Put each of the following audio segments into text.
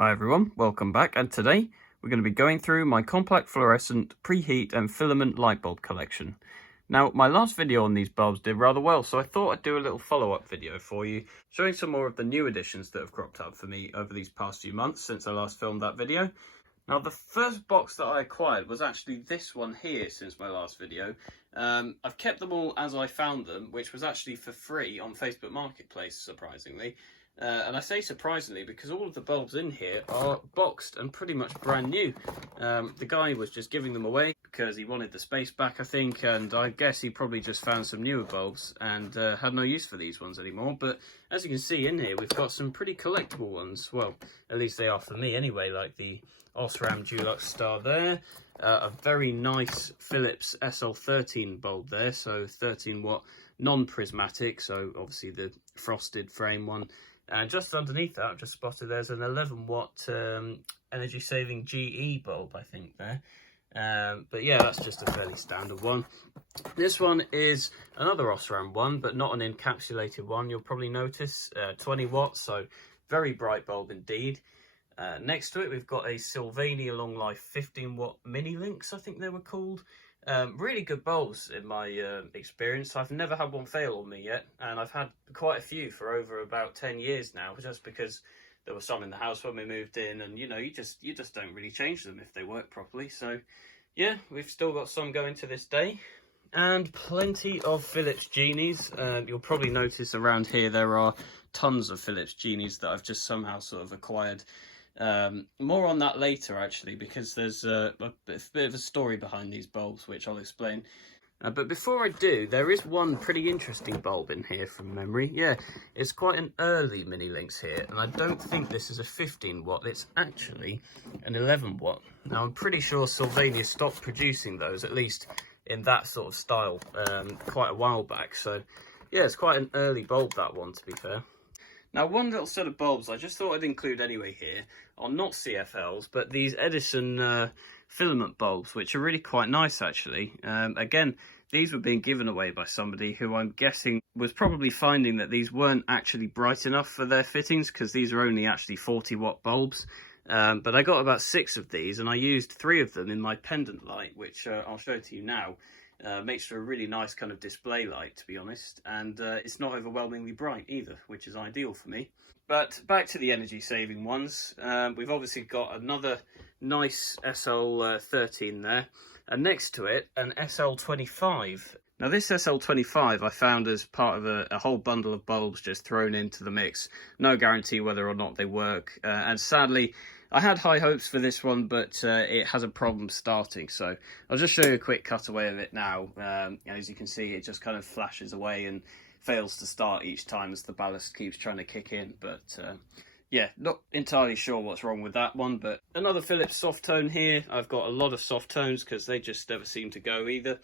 Hi everyone, welcome back, and today we're going to be going through my compact fluorescent, preheat and filament light bulb collection. Now, my last video on these bulbs did rather well, so I thought I'd do a little follow-up video for you, showing some more of the new additions that have cropped up for me over these past few months since I last filmed that video. Now, the first box that I acquired was actually this one here since my last video. I've kept them all as I found them, which was actually for free on Facebook Marketplace, surprisingly. And I say surprisingly because all of the bulbs in here are boxed and pretty much brand new. The guy was just giving them away because he wanted the space back, I think, and I guess he probably just found some newer bulbs and had no use for these ones anymore. But as you can see in here, we've got some pretty collectible ones. Well, at least they are for me anyway, like the Osram Dulux Star there. A very nice Philips SL13 bulb there, so 13 watt non-prismatic, so obviously the frosted frame one. And just underneath that, I've just spotted there's an 11 watt energy saving GE bulb, I think there. But yeah, that's just a fairly standard one. This one is another Osram one, but not an encapsulated one. You'll probably notice 20 watts, so very bright bulb indeed. Next to it, we've got a Sylvania Long Life 15 watt mini links, I think they were called. Really good bulbs in my experience. I've never had one fail on me yet, and I've had quite a few for over about 10 years now, just because there were some in the house when we moved in, and you know, you just don't really change them if they work properly. So yeah, we've still got some going to this day, and plenty of Philips Genies. You'll probably notice around here there are tons of Philips Genies that I've just somehow sort of acquired. More on that later, actually, because there's a bit of a story behind these bulbs, which I'll explain. But before I do, there is one pretty interesting bulb in here from memory. Yeah, it's quite an early mini links here, and I don't think this is a 15 watt. It's actually an 11 watt. Now, I'm pretty sure Sylvania stopped producing those, at least in that sort of style, quite a while back. So yeah, it's quite an early bulb, that one, to be fair. Now, one little set of bulbs I just thought I'd include anyway here are not CFLs, but these Edison filament bulbs, which are really quite nice, actually. Again, these were being given away by somebody who I'm guessing was probably finding that these weren't actually bright enough for their fittings, because these are only actually 40 watt bulbs. But I got about 6 of these, and I used 3 of them in my pendant light, which I'll show to you now. Makes for a really nice kind of display light, to be honest, and it's not overwhelmingly bright either, which is ideal for me. But back to the energy saving ones, we've obviously got another nice SL13 there, and next to it an SL25. Now, this SL25 I found as part of a whole bundle of bulbs just thrown into the mix. No guarantee whether or not they work, and sadly I had high hopes for this one, but it has a problem starting, so I'll just show you a quick cutaway of it now. As you can see, it just kind of flashes away and fails to start each time as the ballast keeps trying to kick in, but yeah, not entirely sure what's wrong with that one. But another Philips soft tone here. I've got a lot of soft tones because they just never seem to go either.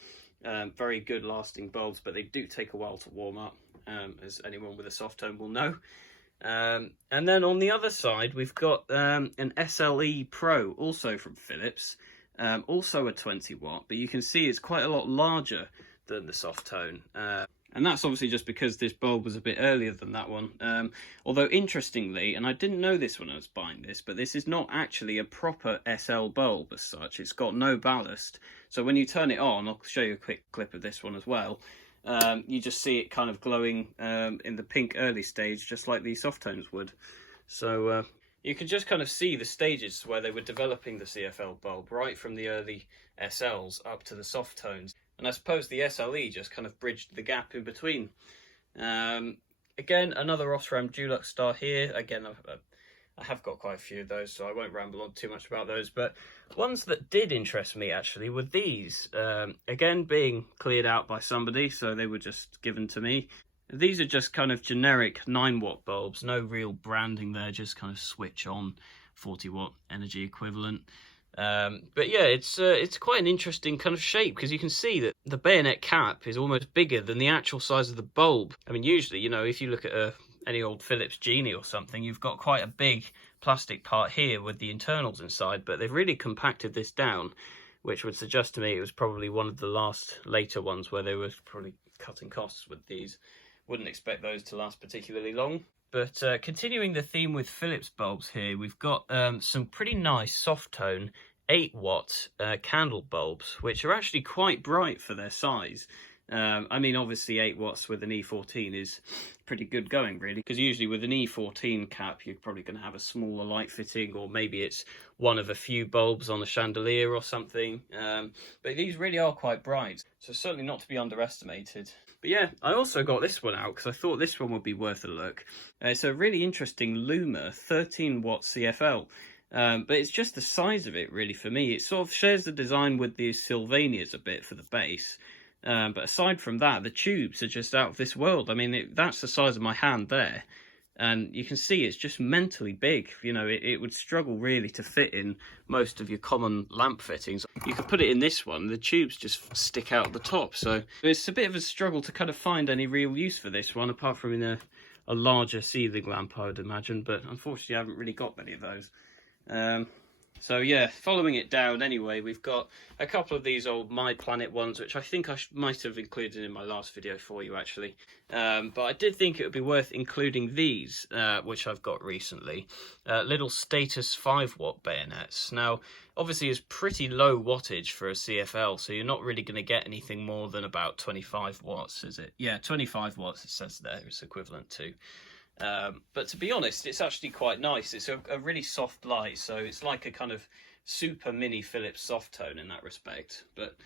Very good lasting bulbs, but they do take a while to warm up, as anyone with a soft tone will know. And then on the other side, we've got an SLE Pro, also from Philips, also a 20 watt, but you can see it's quite a lot larger than the soft tone. And that's obviously just because this bulb was a bit earlier than that one. Although interestingly, and I didn't know this when I was buying this, but this is not actually a proper SL bulb as such. It's got no ballast. So when you turn it on, I'll show you a quick clip of this one as well. You just see it kind of glowing in the pink early stage, just like the soft tones would. So you can just kind of see the stages where they were developing the CFL bulb, right from the early SLs up to the soft tones. And I suppose the SLE just kind of bridged the gap in between. Again, another Osram Dulux Star here. Again, I have got quite a few of those, so I won't ramble on too much about those. But ones that did interest me, actually, were these. Again, being cleared out by somebody, so they were just given to me. These are just kind of generic 9 watt bulbs. No real branding there, just kind of switch on 40 watt energy equivalent. But yeah, it's quite an interesting kind of shape, because you can see that the bayonet cap is almost bigger than the actual size of the bulb. I mean, usually, you know, if you look at any old Philips Genie or something, you've got quite a big plastic part here with the internals inside, but they've really compacted this down, which would suggest to me it was probably one of the later ones where they were probably cutting costs with these. Wouldn't expect those to last particularly long. But continuing the theme with Philips bulbs here, we've got some pretty nice soft tone 8-watt candle bulbs, which are actually quite bright for their size. I mean, obviously 8 watts with an E14 is pretty good going, really, because usually with an E14 cap, you're probably going to have a smaller light fitting, or maybe it's one of a few bulbs on a chandelier or something. But these really are quite bright, so certainly not to be underestimated. But yeah, I also got this one out because I thought this one would be worth a look. It's a really interesting Luma 13-watt CFL. But it's just the size of it, really, for me. It sort of shares the design with the Sylvanias a bit for the base. But aside from that, the tubes are just out of this world. I mean, that's the size of my hand there. And you can see it's just mentally big. You know, it would struggle really to fit in most of your common lamp fittings. You could put it in this one, the tubes just stick out the top. So it's a bit of a struggle to kind of find any real use for this one, apart from in a larger ceiling lamp, I would imagine. But unfortunately, I haven't really got many of those. So yeah, following it down anyway, we've got a couple of these old My Planet ones, which I think I might have included in my last video for you, actually. But I did think it would be worth including these, which I've got recently. Little Status 5-watt bayonets. Now, obviously it's pretty low wattage for a CFL, so you're not really going to get anything more than about 25 watts, is it? Yeah, 25 watts it says there, it's equivalent to. But to be honest, it's actually quite nice. It's a really soft light, so it's like a kind of super mini Philips soft tone in that respect. But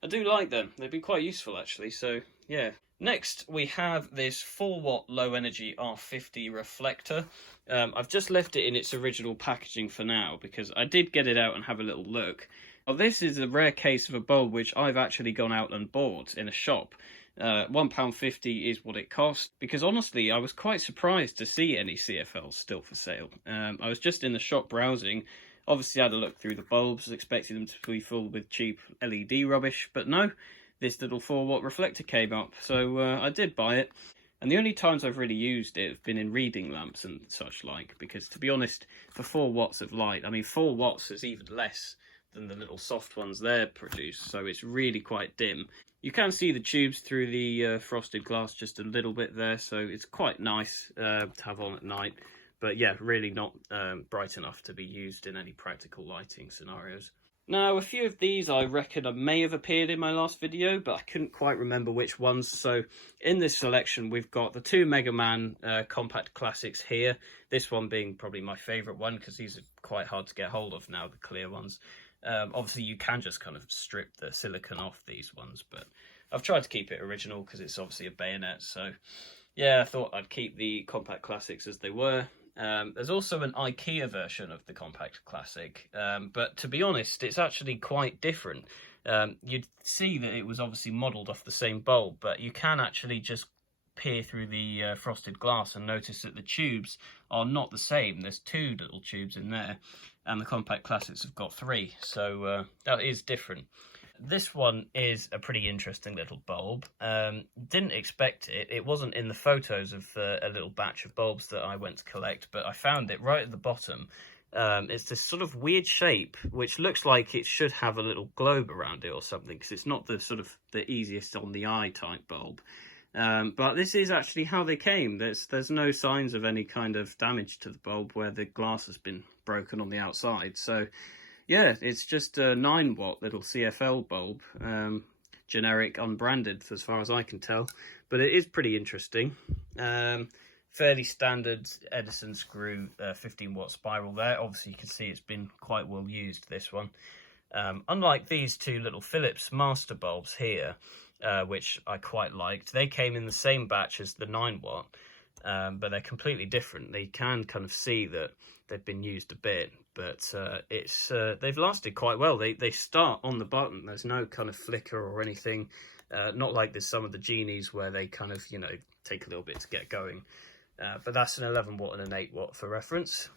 I do like them. They've been quite useful, actually, so yeah. Next, we have this 4-watt low energy R50 reflector. I've just left it in its original packaging for now, because I did get it out and have a little look. Well, this is a rare case of a bulb which I've actually gone out and bought in a shop. £1.50 is what it cost, because honestly I was quite surprised to see any CFLs still for sale. I was just in the shop browsing, obviously I had a look through the bulbs, expecting them to be full with cheap LED rubbish, but no, this little 4-watt reflector came up, so I did buy it. And the only times I've really used it have been in reading lamps and such like, because to be honest, for 4 watts of light, I mean 4 watts is even less than the little soft ones they're produced, so it's really quite dim. You can see the tubes through the frosted glass just a little bit there, so it's quite nice to have on at night. But yeah, really not bright enough to be used in any practical lighting scenarios. Now, a few of these I reckon I may have appeared in my last video, but I couldn't quite remember which ones. So in this selection, we've got the 2 Mega Man compact classics here. This one being probably my favourite one, because these are quite hard to get hold of now, the clear ones. Obviously you can just kind of strip the silicone off these ones, but I've tried to keep it original because it's obviously a bayonet, so yeah, I thought I'd keep the compact classics as they were. There's also an IKEA version of the compact classic, but to be honest, it's actually quite different. You'd see that it was obviously modelled off the same bulb, but you can actually just peer through the frosted glass and notice that the tubes are not the same. There's 2 little tubes in there, and the compact classics have got 3, so that is different. This one is a pretty interesting little bulb. Didn't expect it. It wasn't in the photos of a little batch of bulbs that I went to collect, but I found it right at the bottom. It's this sort of weird shape, which looks like it should have a little globe around it or something, because it's not the sort of the easiest on the eye type bulb. But this is actually how they came. There's no signs of any kind of damage to the bulb where the glass has been broken on the outside. So yeah, it's just a 9-watt little CFL bulb, generic, unbranded as far as I can tell, but it is pretty interesting. Fairly standard Edison screw 15-watt spiral there. Obviously you can see it's been quite well used, this one. Unlike these 2 little Philips master bulbs here, which I quite liked, they came in the same batch as the 9-watt, but they're completely different. They can kind of see that they've been used a bit, but they've lasted quite well. They start on the button. There's no kind of flicker or anything, not like there's some of the Genies where they kind of, you know, take a little bit to get going. But that's an 11-watt and an 8-watt for reference.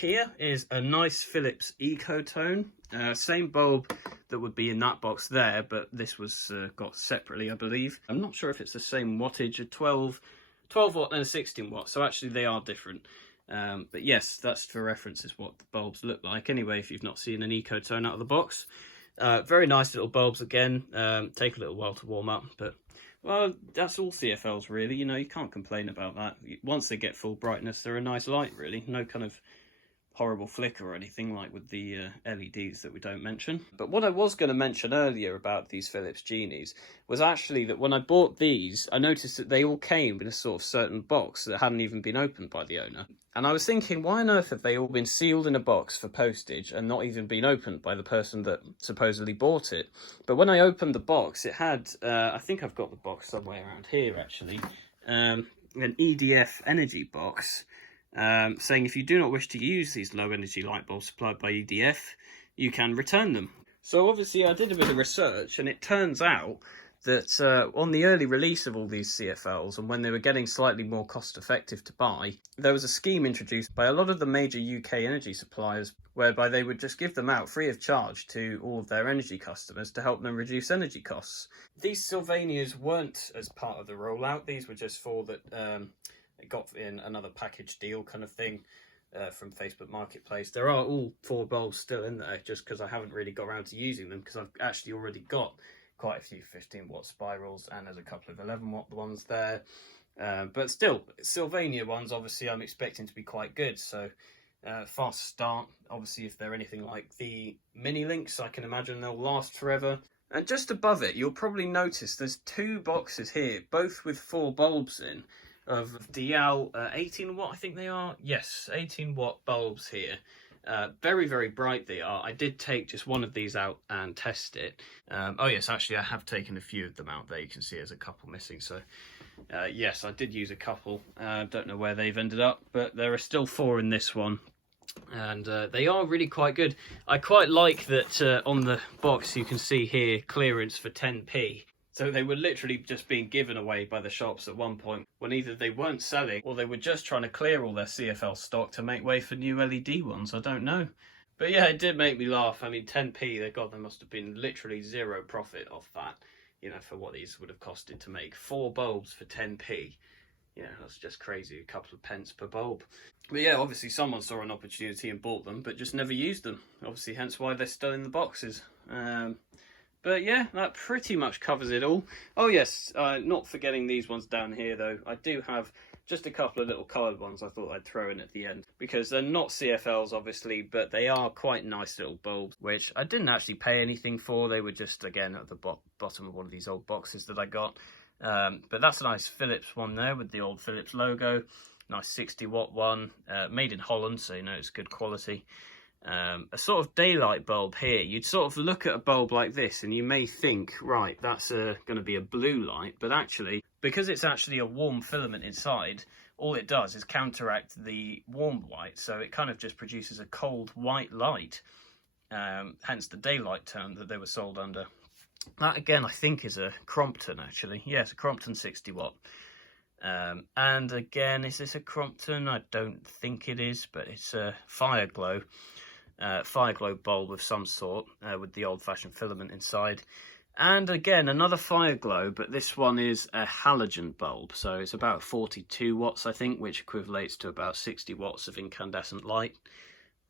Here is a nice Philips Ecotone, same bulb that would be in that box there, but this was got separately, I believe. I'm not sure if it's the same wattage, a 12 watt and a 16 watt, so actually they are different. But yes, that's for reference is what the bulbs look like anyway, if you've not seen an Ecotone out of the box. Very nice little bulbs again, take a little while to warm up, but Well, that's all CFLs really, you know, you can't complain about that. Once they get full brightness, they're a nice light really, no kind of horrible flicker or anything like with the LEDs that we don't mention. But what I was going to mention earlier about these Philips Genies was actually that when I bought these, I noticed that they all came in a sort of certain box that hadn't even been opened by the owner. And I was thinking, why on earth have they all been sealed in a box for postage and not even been opened by the person that supposedly bought it? But when I opened the box, it had, I think I've got the box somewhere around here actually, an EDF energy box, saying if you do not wish to use these low energy light bulbs supplied by EDF, you can return them. So obviously I did a bit of research, and it turns out that on the early release of all these CFLs, and when they were getting slightly more cost effective to buy, there was a scheme introduced by a lot of the major UK energy suppliers whereby they would just give them out free of charge to all of their energy customers to help them reduce energy costs. These Sylvanias weren't as part of the rollout, these were just for that it got in another package deal kind of thing from Facebook Marketplace. There are all 4 bulbs still in there, just because I haven't really got around to using them, because I've actually already got quite a few 15 watt spirals, and there's a couple of 11 watt ones there. But still, Sylvania ones obviously I'm expecting to be quite good, so fast start. Obviously if they're anything like the mini links, I can imagine they'll last forever. And just above it, you'll probably notice there's 2 boxes here, both with 4 bulbs in, of Dial 18 watt, I think they are. Yes, 18 watt bulbs here. Very, very bright they are. I did take just one of these out and test it. Oh yes, actually I have taken a few of them out there. You can see there's a couple missing. So yes, I did use a couple. Don't know where they've ended up, but there are still 4 in this one. And they are really quite good. I quite like that on the box you can see here clearance for 10p. So they were literally just being given away by the shops at one point when either they weren't selling or they were just trying to clear all their CFL stock to make way for new LED ones. I don't know. But yeah, it did make me laugh. I mean, 10p, God, there must have been literally 0 profit off that, you know, for what these would have costed to make 4 bulbs for 10p. Yeah, that's just crazy, a couple of pence per bulb. But yeah, obviously someone saw an opportunity and bought them, but just never used them. Obviously, hence why they're still in the boxes. But yeah, that pretty much covers it all. Oh yes, not forgetting these ones down here though. I do have just a couple of little coloured ones I thought I'd throw in at the end, because they're not CFLs obviously, but they are quite nice little bulbs, which I didn't actually pay anything for. They were just, again, at the bottom of one of these old boxes that I got. But that's a nice Philips one there with the old Philips logo. Nice 60 watt one, made in Holland, so you know it's good quality. A sort of daylight bulb here. You'd sort of look at a bulb like this and you may think, right, that's going to be a blue light, but actually, because it's actually a warm filament inside, all it does is counteract the warm white, so it kind of just produces a cold white light, hence the daylight term that they were sold under. That again I think is a Crompton actually. Yes, a Crompton 60 watt. And again, is this a Crompton? I don't think it is, but it's a Fireglow bulb of some sort, with the old-fashioned filament inside. And again, another Fireglow, but this one is a halogen bulb, so it's about 42 watts, I think, which equivalates to about 60 watts of incandescent light.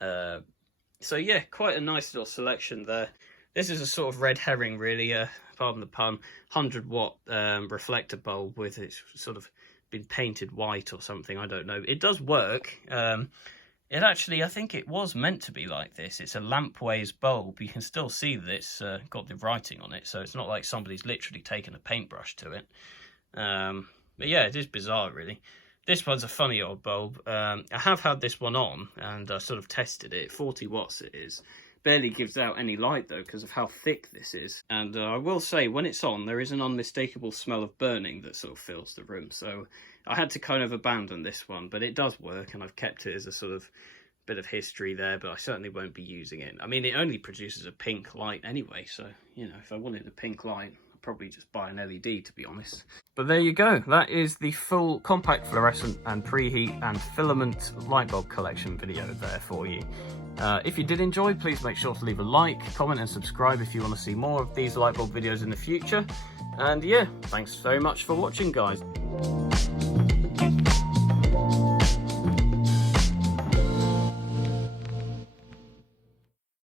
So yeah, quite a nice little selection there. This is a sort of red herring, really, pardon the pun, 100 watt reflector bulb with it's sort of been painted white or something, I don't know. It does work. It actually, I think it was meant to be like this. It's a lampways bulb. You can still see that it's got the writing on it, so it's not like somebody's literally taken a paintbrush to it. But yeah, it is bizarre, really. This one's a funny old bulb. I have had this one on, and I sort of tested it. 40 watts it is. Barely gives out any light, though, because of how thick this is. And I will say, when it's on, there is an unmistakable smell of burning that sort of fills the room. So I had to kind of abandon this one, but it does work, and I've kept it as a sort of bit of history there, but I certainly won't be using it. I mean, it only produces a pink light anyway, so, you know, if I wanted a pink light, I'd probably just buy an LED, to be honest. But there you go. That is the full compact fluorescent and preheat and filament light bulb collection video there for you. If you did enjoy, please make sure to leave a like, comment and subscribe if you want to see more of these light bulb videos in the future. And yeah, thanks very much for watching, guys.